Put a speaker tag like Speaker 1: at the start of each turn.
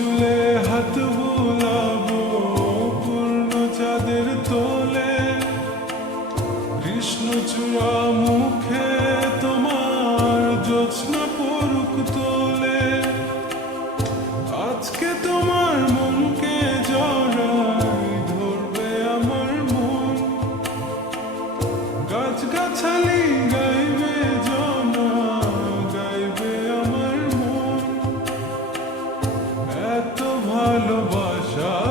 Speaker 1: too late. ভালোবাসা